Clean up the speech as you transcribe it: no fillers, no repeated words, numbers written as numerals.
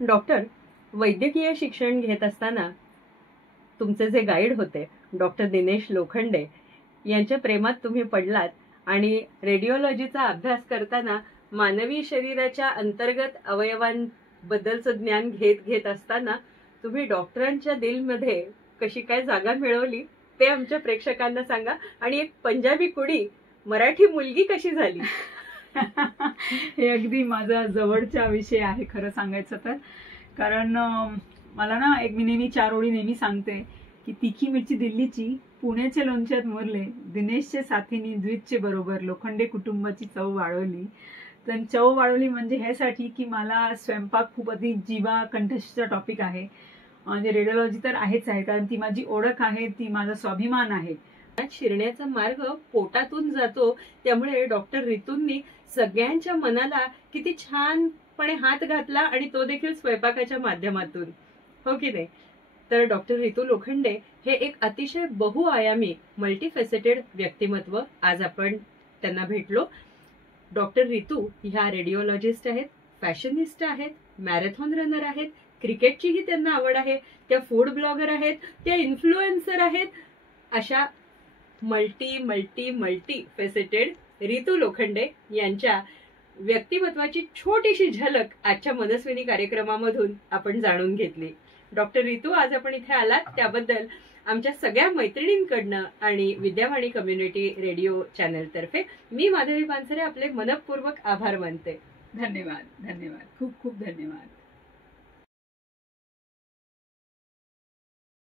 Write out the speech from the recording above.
Doctor, वैद्यकीय शिक्षण घेत असताना तुमचे जे गाईड होते डॉक्टर दिनेश लोखंडे यांच्या प्रेमात तुम्ही पडलात आणि रेडिओलॉजीचा अभ्यास करताना मानवी शरीराच्या अंतर्गत अवयवांबद्दलचं ज्ञान घेत घेत असताना तुम्ही डॉक्टरांच्या दिलमध्ये कशी काय जागा मिळवली ते आमच्या प्रेक्षकांना सांगा. आणि एक पंजाबी कुडी मराठी मुलगी कशी झाली? हे अगदी माझा जवळचा विषय आहे खरं सांगायचं तर. कारण मला ना मी नेहमी 4 ओळी नेहमी सांगते की तिखी मिरची दिल्लीची, पुण्याचे लोणच्यात मुरले, दिनेशचे साथीनी द्विजचे बरोबर, लोखंडे कुटुंबाची चव वाढवली. तर चव वाढवली म्हणजे ह्यासाठी की मला स्वयंपाक खूप अधिक जीवा कंठस्थचा टॉपिक आहे. म्हणजे रेडिओलॉजी तर आहेच आहे, कारण ती माझी ओळख आहे, ती माझा स्वाभिमान आहे. शिरण्याचा मार्ग पोटातून जातो, त्यामुळे डॉक्टर रितूंनी सगळ्यांच्या मनाला किती छानपणे हात घातला आणि तो देखील स्वयंपाकाच्या माध्यमातून, हो की नाही? तर डॉक्टर रितू लोखंडे हे एक अतिशय बहुआयामी मल्टीफेसेटेड व्यक्तिमत्व. आज आपण त्यांना भेटलो. डॉक्टर रितू ह्या रेडिओलॉजिस्ट आहेत, फॅशनिस्ट आहेत, मॅरेथॉन रनर आहेत, क्रिकेटचीही त्यांना आवड आहे, त्या फूड ब्लॉगर आहेत, त्या इन्फ्लुएन्सर आहेत. अशा multi multi multi faceted Ritu Lokhande यांच्या व्यक्तिमत्वाची छोटीशी झलक आजच्या मनस्विनी कार्यक्रमामधून आपण जाणून घेतली. डॉक्टर रितू, आज आपण इथे आलात त्याबद्दल आमच्या सगळ्या मैत्रिणींकडनं आणि विद्यावाणी कम्युनिटी रेडिओ चॅनल तर्फे मी माधवी पानसरे आपले मनपूर्वक आभार मानते. धन्यवाद, धन्यवाद, खूप खूप धन्यवाद.